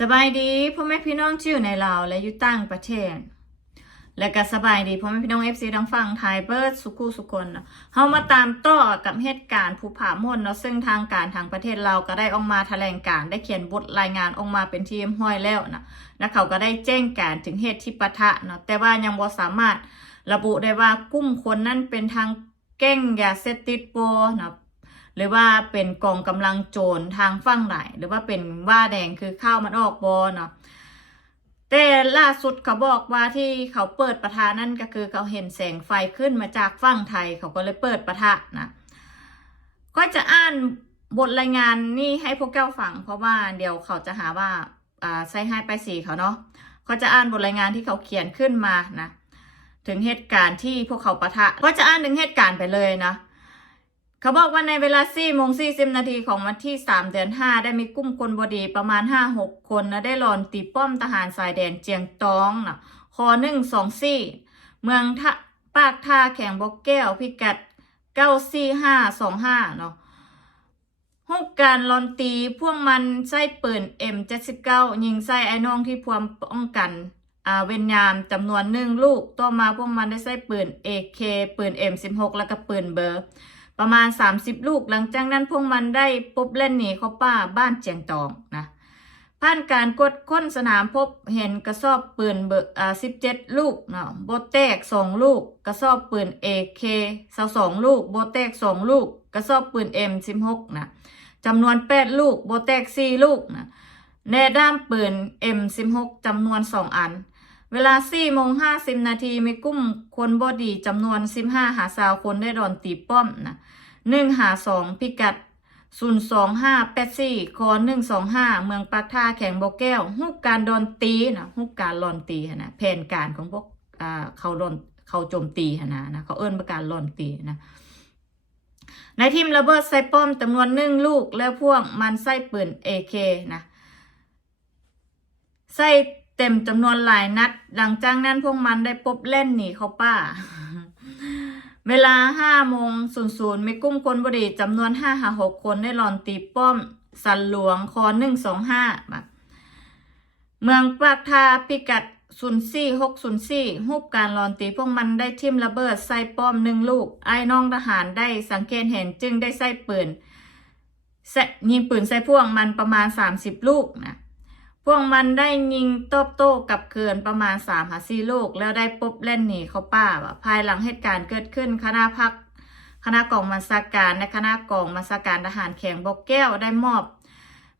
สบายดีพ่อแม่พี่น้องที่อยู่ในลาวและอยู่ต่างประเทศและก็สบายดีพ่อแม่พี่น้องFCทั้งฝั่งไทยเบิร์ดสุขุสุคนเนาะเฮามาตามต่อกับเหตุการณ์ภูผาม่วนเนาะซึ่งทางการทางประเทศเราก็ได้ออกมาแถลงการได้เขียนบทรายงานออกมาเป็นที่เรียบร้อยแล้วนะและเขาก็ได้แจ้งการถึงเหตุที่ปะทะเนาะแต่ว่ายังบ่สามารถระบุได้ว่ากลุ่มคนนั้นเป็นทางแก๊งยาเสพติดบ่เนาะหรือว่าเป็นกองกำลังโจรทางฝั่งไหนหรือว่าเป็นว่าแดงคือข้าวมันออกบ่เนาะแต่ล่าสุดเขาบอกว่าที่เขาเปิดปะทะนั่นก็คือเขาเห็นแสงไฟขึ้นมาจากฝั่งไทยเขาก็เลยเปิดปะทะนะก็จะอ่านบทรายงานนี่ให้พวกเจ้าฟังเพราะว่าเดี๋ยวเขาจะหาว่าใส่ให้ไปสีเขาเนาะเขาจะอ่านบทรายงานที่เขาเขียนขึ้นมานะถึงเหตุการณ์ที่พวกเขาปะทะก็จะอ่านถึงเหตุการณ์ไปเลยนะเขาบอกว่าในเวลา4:40 นาทีของวันที่3 เดือน 5ได้มีกลุ่มคนบดีประมาณ 5-6 คนนะได้หลอนตีป้อมทหารสายแดนเจียงตองนะค124เมืองปากท่าแข่งบอกแก้วพิกัด94525เนาะหุกการลอนตีพวกมันใช้ปืน M79 ยิงใส่ไอ้น้องที่พวมป้องกันเวียนยามจำนวน1 ลูกต่อมาพวกมันได้ใช้ปืน AK ปืน M16 แล้วก็ปืนเบอร์ประมาณ30 ลูกหลังจากนั้นพวกมันได้ปุ๊บเล่นหนีเข้าป่าบ้านเจียงตองนะผ่านการกดค้นสนามพบเห็นกระสอบปืนเบอร์17 ลูกเนาะโบแตก2 ลูกกระสอบปืน AK 22 ลูกโบแตก2 ลูกกระสอบปืน M16 นะจำนวน8 ลูกโบแตก4 ลูกนะแนด้ามปืน M16 จำนวน2 อันเวลา4:50 นาทีมีกลุ่มคนบอดีจำนวน15-20 คนได้โดนตีป้อมนะ152พิกัด02584ค125เมืองปากท่าแข่งบ่อแก้วฮุกการโดนตีนะฮุกการลอนตีนะแผนการของพวกเขาโจมตีนะเขาเอิ้นประการลอนตีนะในทีมระเบิดใส่ป้อมจำนวน1 ลูกแล้วพวกมันใส่ปืน AK นะใส่เต็มจำนวนหลายนัดหลังจากนั้นพวกมันได้ปบเล่นหนีเข้าป่าเวลา5:00มีกลุ่มคนบดีจำนวน5-6 คนได้หลอนตีป้อมสันหลวงค125เมืองปากทาพิกัด04604รูปการหลอนตีพวกมันได้ทิ่มระเบิดใส่ป้อม1 ลูกไอ้น้องทหารได้สังเกตเห็นจึงได้ใส่ปืนยิงปืนใส่พวกมันประมาณ30 ลูกนะพวกมันได้ยิงตอบโต้กับเกินประมาณ3-4 ลูกแล้วได้ปุ๊บเล่นหนีเข้าป่าภายหลังเหตุการณ์เกิดขึ้นคณะกองบัญชาการและคณะกองบัญชาการทหารแข่งบอกแก้วได้มอบ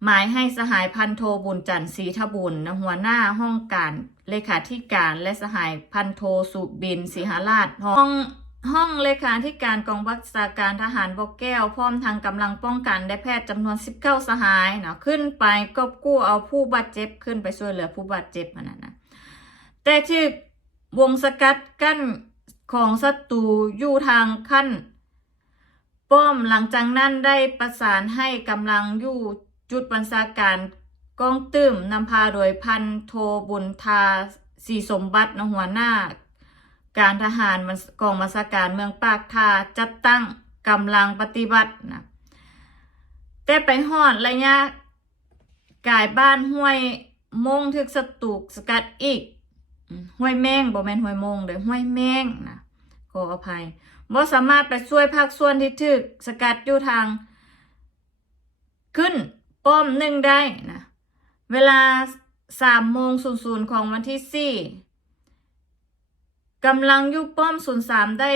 หมายให้สหายพันโทบุญจันทร์ศรีทบุญหัวหน้าห้องการเลขาธิการและสหายพันโทสุบินศรีหราชห้องเลขาธิการกองบัญชาการทหารบอกแก้วพร้อมทางกำลังป้องกันได้แพทย์จำนวน19 สหายนะขึ้นไปกอบกู้เอาผู้บาดเจ็บขึ้นไปช่วยเหลือผู้บาดเจ็บนะแต่ที่วงสกัดกั้นของศัตรูอยู่ทางขั้นป้อมหลังจากนั้นได้ประสานให้กำลังอยู่จุดบัญชาการกองตื้มนำพาโดยพันโทบุญทาศรีสมบัติหัวหน้าการทหารกองบัญชาการเมืองปากทาจัดตั้งกำลังปฏิบัตินะแต่ไปฮอดระยะกายบ้านห้วยมงถึกศัตรูสกัดอีกห้วยแมงบ่แม่นห้วยมงเด้อห้วยแมงนะขออภัยบ่สามารถไปช่วยภาคส่วนที่ถึกสกัดอยู่ทางขึ้นป้อม1ได้นะเวลา3:00ของวันที่4กำลังอยู่ป้อม03ได้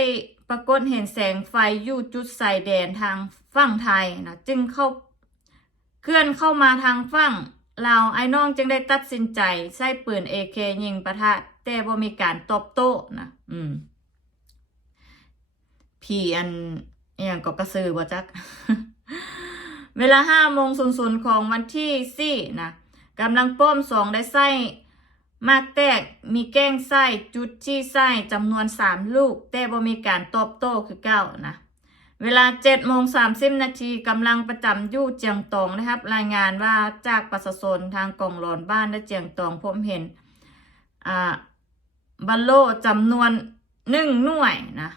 ปรากฏเห็นแสงไฟอยู่จุดสายแดนทางฝั่งไทยนะจึงเคลื่อนเข้ามาทางฝั่งลาวไอ้น้องจึงได้ตัดสินใจใช้ปืน AK ยิงปะทะแต่บ่มีการตอบโต้นะพี่อันอย่างก็กระสือบ่จัก เวลา5:00ของวันที่4นะกำลังป้อม2ได้ใส่มากแตกมีแก้งไส้จุดที่ไส้จำนวน3 ลูกแต่บ่มีการตอบโต้คือเก้านะเวลา7:30 นาทีกำลังประจำอยู่เจียงตองนะครับรายงานว่าจากประชาชนทางกองหลอนบ้านและเจียงตองพบเห็นบัลโลจำนวน1 หน่วยนะ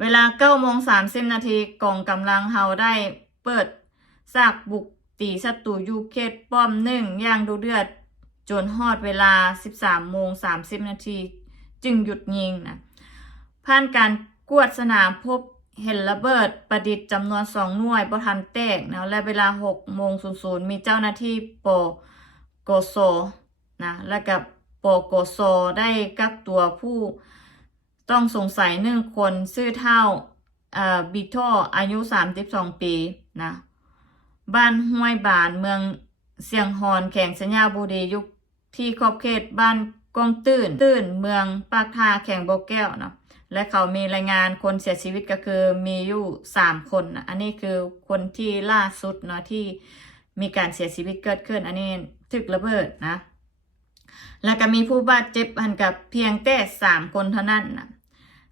เวลา9:30 นาทีกองกำลังเฮาได้เปิดซากบุก ตีศัตรูอยู่เขตป้อมหนึ่งอย่างดุเดือดจนฮอดเวลา 13:30 นาทีจึงหยุดยิงนะผ่านการกวดสนามพบเห็นระเบิดประดิษฐ์จำนวน 2 หน่วยบ่ทันแตกนะและเวลา 6:00 มีเจ้าหน้าที่ปกสนะและกับปกสได้กักตัวผู้ต้องสงสัย1 คนชื่อเท่าบิโทอายุ 32 ปีนะบ้านห้วยบานเมืองเสียงฮอนแขวงสัญญาบุรีอยู่ที่ขอบเขตบ้านกองตื่นเมืองปากทาแขวงบ่อแก้วเนาะและเขามีรายงานคนเสียชีวิตก็คือมีอยู่3 คนนะอันนี้คือคนที่ล่าสุดเนาะที่มีการเสียชีวิตเกิดขึ้นอันนี้ถึกระเบิดนะแล้วก็มีผู้บาดเจ็บหันกับเพียงแต่3 คนเท่านั้นนะ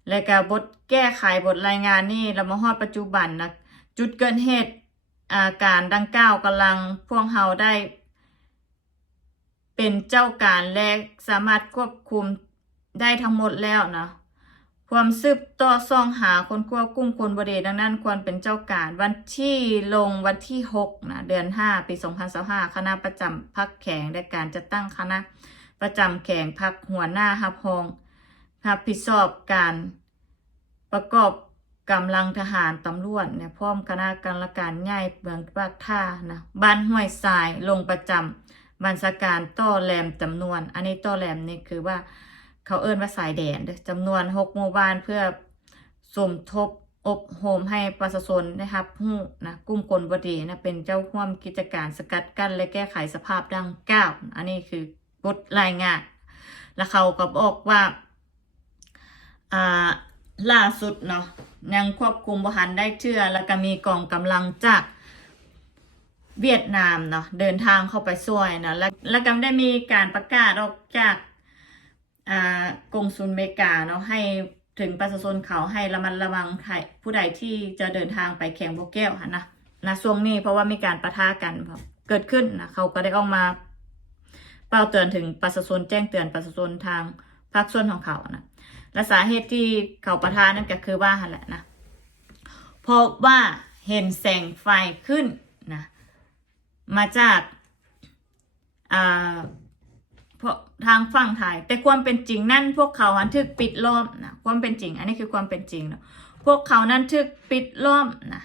และก็บทแก้ไขบทรายงานนี่เรามาฮอดปัจจุบันนะจุดเกิดเหตุการดังกล่าวกำลังพวกเฮาได้เป็นเจ้าการและสามารถควบคุมได้ทั้งหมดแล้วนะความสืบต่อซ่องหาคนควบคุมคนบดีดังนั้นควรเป็นเจ้าการวันที่6นะเดือน5 ปี 2025คณะประจำพรรคแขงได้การจัดตั้งคณะประจำแขงพรรคหัวหน้ารับผิดชอบการประกอบกำลังทหารตำรวจเนี่ยพร้อมคณะกรรมการใหญ่เมืองปากท่านะบ้านห้วยทรายลงประจำบัญชาการต่อแหลมจำนวนอันนี้ต่อแหลมนี่คือว่าเขาเอิ้นว่าสายแดนจำนวน6 หมู่บ้านเพื่อสมทบอบรมให้ประชาชนได้รับรู้นะกลุ่มคนบดีนะเป็นเจ้าร่วมกิจการสกัดกั้นและแก้ไขสภาพดังกล่าวอันนี้คือบทรายงานแล้วเขาก็บอกว่าล่าสุดเนาะยังควบคุมบ่ทันได้เชื่อแล้วก็มีกองกำลังจากเวียดนามเนาะเดินทางเข้าไปช่วยนะแล้วก็ได้มีการประกาศออกจากกงสุลอเมริกาเนาะให้ถึงประชาชนเขาให้ระมัดระวังผู้ใดที่จะเดินทางไปแข่งบ่อแก้วนะช่วงนี้เพราะว่ามีการปะทะกันเกิดขึ้นนะเขาก็ได้ออกมาเป้าเตือนถึงประชาชนแจ้งเตือนประชาชนทางภาคส่วนของเขานะและสาเหตุที่เขาปะทะนั่นก็คือว่าหั่นแหละนะเพราะว่าเห็นแสงไฟขึ้นนะมาจากเพราะทางฝั่งไทยแต่ความเป็นจริงนั่นพวกเขาหันทึกปิดล้อมนะความเป็นจริงอันนี้คือความเป็นจริงเนาะพวกเขานั้นทึกปิดล้อมนะ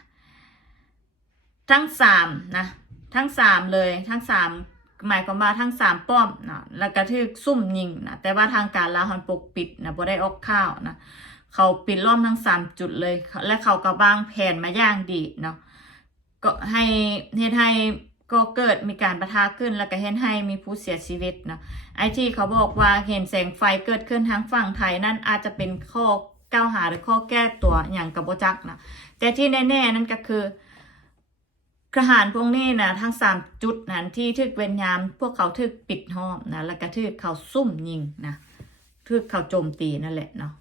ทั้ง3นะทั้ง3เลยทั้ง3หมายความว่าทั้ง3ป้อมนะแล้วก็ทึกซุ่มยิงนะแต่ว่าทางการลาวหันปกปิดนะบ่ได้ออกข่าวนะเขาปิดล้อมทั้ง3 จุดเลยและเขาก็วางแผนมาอย่างดีเนาะก็ให้ก็เกิดมีการปะทะขึ้นแล้วก็เห็นให้มีผู้เสียชีวิตนะไอ้ที่เขาบอกว่าเห็นแสงไฟเกิดขึ้นทางฝั่งไทยนั่นอาจจะเป็นข้อกล่าวหาหรือข้อแก้ตัวอย่างกับบ่จักนะแต่ที่แน่ๆนั่นก็คือทหารพวกนี้นะทั้ง3 จุดนั้นที่ทึกเว้นยามพวกเขาทึกปิดห้อมนะแล้วก็ทึกเขาซุ่มยิงนะทึกเขาโจมตีนั่นแหละเนาะ